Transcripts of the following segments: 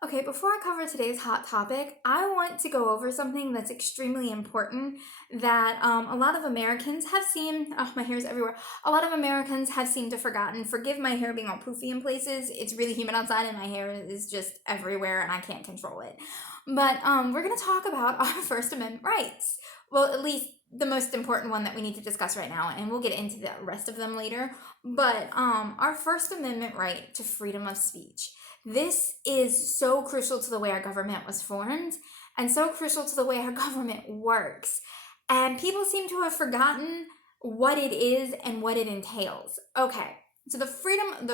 Okay, before I cover today's hot topic, I want to go over something that's extremely important that a lot of Americans have seen. Oh, my hair's everywhere. A lot of Americans have seemed to forgotten. Forgive my hair being all poofy in places. It's really humid outside and my hair is just everywhere and I can't control it. But we're going to talk about our First Amendment rights. Well, at least the most important one that we need to discuss right now, and we'll get into the rest of them later. But our First Amendment right to freedom of speech. This is so crucial to the way our government was formed and so crucial to the way our government works. And people seem to have forgotten what it is and what it entails. Okay, so freedom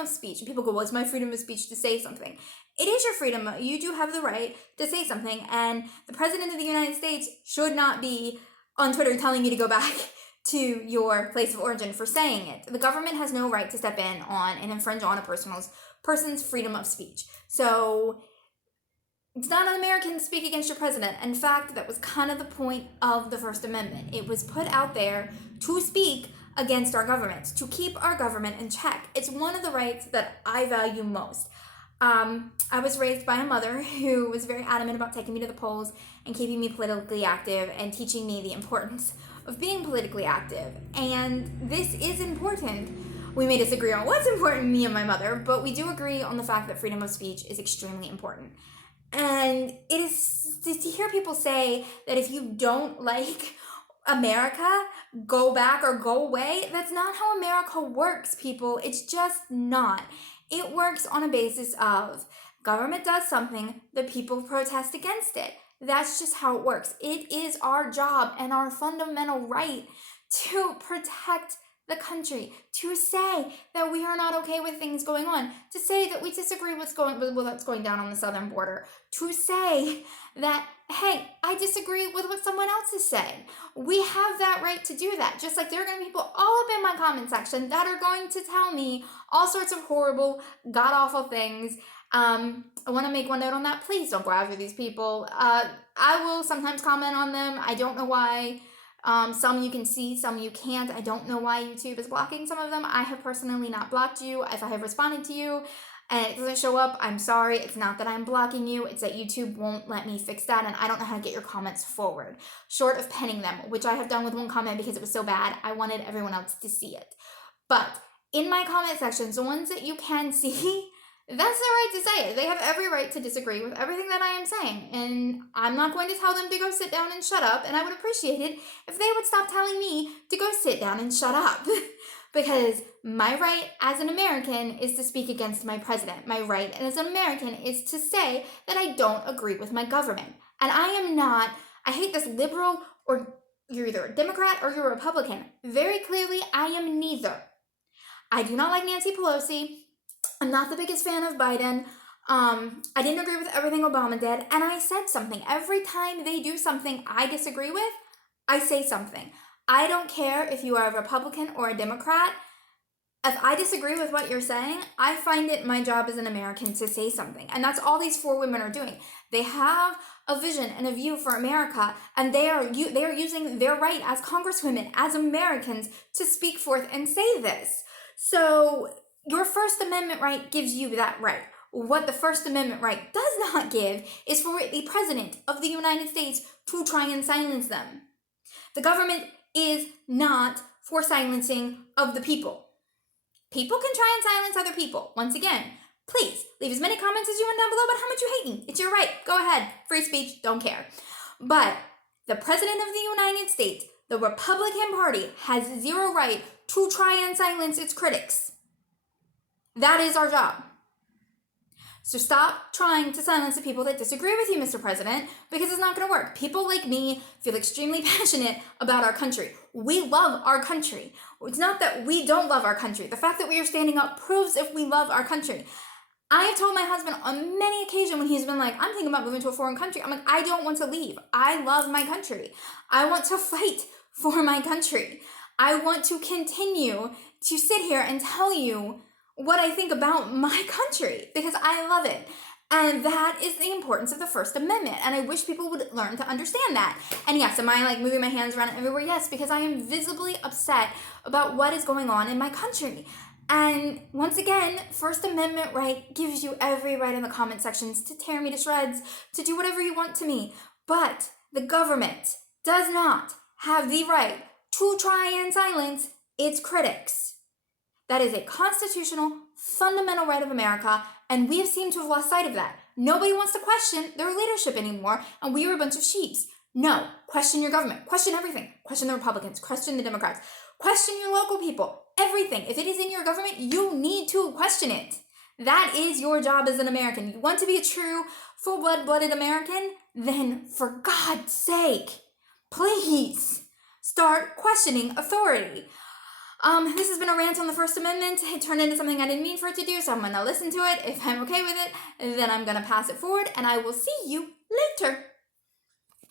of speech. And people go, well, it's my freedom of speech to say something. It is your freedom. You do have the right to say something. And the President of the United States should not be on Twitter telling you to go back to your place of origin for saying it. The government has no right to step in on and infringe on a person's freedom of speech. So it's not un-American to speak against your president. In fact, that was kind of the point of the First Amendment. It was put out there to speak against our government, to keep our government in check. It's one of the rights that I value most. I was raised by a mother who was very adamant about taking me to the polls and keeping me politically active and teaching me the importance of being politically active. And this is important. We may disagree on what's important, me and my mother, but we do agree on the fact that freedom of speech is extremely important. And it is to hear people say that if you don't like America, go back or go away. That's not how America works, people. It's just not. It works on a basis of government does something, the people protest against it. That's just how it works. It is our job and our fundamental right to protect the country, to say that we are not okay with things going on, to say that we disagree with what's going down on the southern border, to say that, hey, I disagree with what someone else is saying. We have that right to do that, just like there are going to be people all up in my comment section that are going to tell me all sorts of horrible, god-awful things. I want to make one note on that. Please don't go after these people. I will sometimes comment on them. I don't know why. Some you can see, some you can't. I don't know why YouTube is blocking some of them. I have personally not blocked you. If I have responded to you and it doesn't show up, I'm sorry. It's not that I'm blocking you. It's that YouTube won't let me fix that, and I don't know how to get your comments forward, short of penning them, which I have done with one comment because it was so bad. I wanted everyone else to see it. But in my comment sections, the ones that you can see, that's their right to say it. They have every right to disagree with everything that I am saying. And I'm not going to tell them to go sit down and shut up. And I would appreciate it if they would stop telling me to go sit down and shut up. Because my right as an American is to speak against my president. My right as an American is to say that I don't agree with my government. And I am not, I hate this liberal, or you're either a Democrat or you're a Republican. Very clearly, I am neither. I do not like Nancy Pelosi. I'm not the biggest fan of Biden. I didn't agree with everything Obama did, and I said something. Every time they do something I disagree with, I say something. I don't care if you are a Republican or a Democrat. If I disagree with what you're saying, I find it my job as an American to say something. And that's all these four women are doing. They have a vision and a view for America, and they are using their right as congresswomen, as Americans, to speak forth and say this. So your First Amendment right gives you that right. What the First Amendment right does not give is for the President of the United States to try and silence them. The government is not for silencing of the people. People can try and silence other people. Once again, please leave as many comments as you want down below about how much you hate me. It's your right. Go ahead. Free speech. Don't care. But the President of the United States, the Republican Party, has zero right to try and silence its critics. That is our job. So stop trying to silence the people that disagree with you, Mr. President, because it's not going to work. People like me feel extremely passionate about our country. We love our country. It's not that we don't love our country. The fact that we are standing up proves if we love our country. I have told my husband on many occasions when he's been like, I'm thinking about moving to a foreign country. I'm like, I don't want to leave. I love my country. I want to fight for my country. I want to continue to sit here and tell you what I think about my country because I love it. And that is the importance of the First Amendment. And I wish people would learn to understand that. And yes, am I like moving my hands around everywhere? Yes, because I am visibly upset about what is going on in my country. And once again, First Amendment right gives you every right in the comment sections to tear me to shreds, to do whatever you want to me. But the government does not have the right to try and silence its critics. That is a constitutional, fundamental right of America, and we have seemed to have lost sight of that. Nobody wants to question their leadership anymore, and we are a bunch of sheeps. No, question your government, question everything, question the Republicans, question the Democrats, question your local people, everything. If it is in your government, you need to question it. That is your job as an American. You want to be a true, full-blooded American? Then, for God's sake, please start questioning authority. This has been a rant on the First Amendment. It turned into something I didn't mean for it to do, so I'm going to listen to it. If I'm okay with it, then I'm going to pass it forward, and I will see you later.